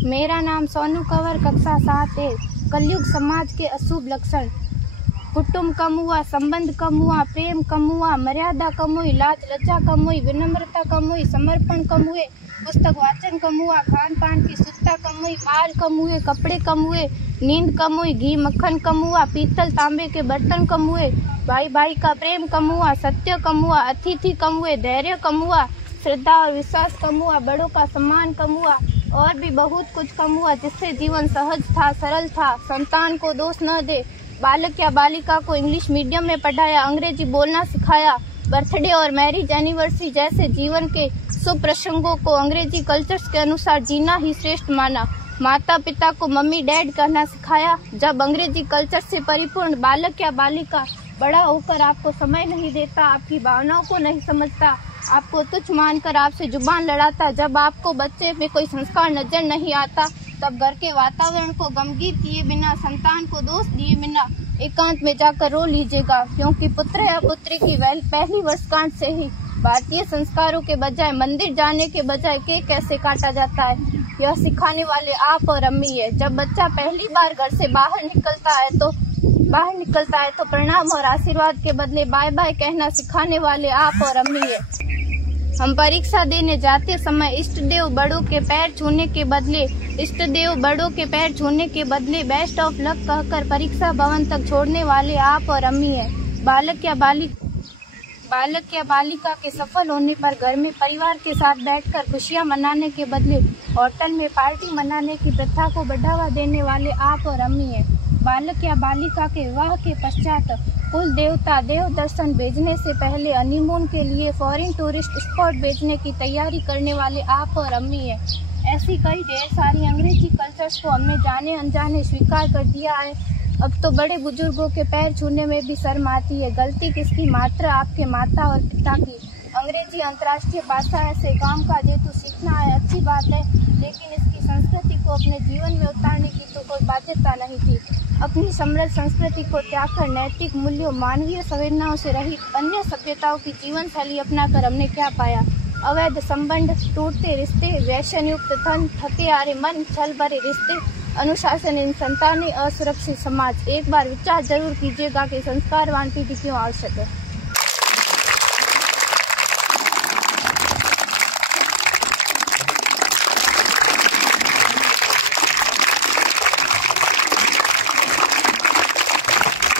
मेरा नाम सोनू कंवर, कक्षा 7 है। कलयुग समाज के अशुभ लक्षण। कुटुंब कम हुआ, संबंध कम हुआ, प्रेम कम हुआ, मर्यादा कम हुई, लाज लज्जा कम हुई, विनम्रता कम हुई, समर्पण कम हुए, पुस्तक वाचन कम हुआ, खान पान की शुद्धता कम हुई, बाल कम हुए, कपड़े कम हुए, नींद कम हुई, घी मक्खन कम हुआ, पीतल तांबे के बर्तन कम हुए, भाई भाई का प्रेम कम हुआ, सत्य कम हुआ, अतिथि कम हुए, धैर्य कम हुआ, श्रद्धा और विश्वास कम हुआ, बड़ों का सम्मान कम हुआ और भी बहुत कुछ कम हुआ, जिससे जीवन सहज था, सरल था। संतान को दोष न दे। बालक या बालिका को इंग्लिश मीडियम में पढ़ाया, अंग्रेजी बोलना सिखाया, बर्थडे और मैरिज एनिवर्सरी जैसे जीवन के शुभ प्रसंगों को अंग्रेजी कल्चर्स के अनुसार जीना ही श्रेष्ठ माना। माता पिता को मम्मी डैड कहना सिखाया। जब अंग्रेजी कल्चर से परिपूर्ण बालक या बालिका बड़ा होकर आपको समय नहीं देता, आपकी भावनाओं को नहीं समझता, आपको तुच्छ मानकर आपसे जुबान लड़ाता, जब आपको बच्चे में कोई संस्कार नजर नहीं आता, तब घर के वातावरण को गमगीन किए बिना, संतान को दोष दिए बिना एकांत में जाकर रो लीजिएगा, क्योंकि पुत्र या पुत्री की पहली वर्षगांठ से ही भारतीय संस्कारों के बजाय, मंदिर जाने के बजाय केक कैसे काटा जाता है, यह सिखाने वाले आप और अम्मी है। जब बच्चा पहली बार घर से बाहर निकलता है तो प्रणाम और आशीर्वाद के बदले बाय बाय कहना सिखाने वाले आप और अम्मी है। हम परीक्षा देने जाते समय इष्ट देव बड़ों के पैर छूने के बदले बेस्ट ऑफ लक कहकर परीक्षा भवन तक छोड़ने वाले आप और अम्मी है। बालक या बालिका के सफल होने पर घर में परिवार के साथ बैठकर खुशियां मनाने के बदले होटल में पार्टी मनाने की प्रथा को बढ़ावा देने वाले आप और अम्मी है। बालक या बालिका के विवाह के पश्चात कुल देवता देव दर्शन भेजने से पहले हनीमून के लिए फॉरेन टूरिस्ट स्पॉट भेजने की तैयारी करने वाले आप और अम्मी है। ऐसी कई ढेर सारी अंग्रेजी कल्चर्स को हमने जाने अनजाने स्वीकार कर दिया है। अब तो बड़े बुजुर्गों के पैर छूने में भी शर्म आती है। गलती किसकी? मात्र आपके माता और पिता की। अंग्रेजी अंतर्राष्ट्रीय भाषा है से काम का जेतु सीखना है, अच्छी बात है, लेकिन इसकी संस्कृति को अपने जीवन में उतारने की तो कोई बाध्यता नहीं थी। अपनी समृद्ध संस्कृति को त्याग कर नैतिक मूल्यों, मानवीय संवेदनाओं से रहित अन्य सभ्यताओं की जीवन शैली अपनाकर हमने क्या पाया? अवैध संबंध, टूटते रिश्ते, व्यसन युक्त धन, थके हारे मन, छल भरे रिश्ते, अनुशासनहीन संतानें, असुरक्षित समाज। एक बार विचार जरूर कीजिएगा कि संस्कारवान पीढ़ी क्यों आवश्यक है।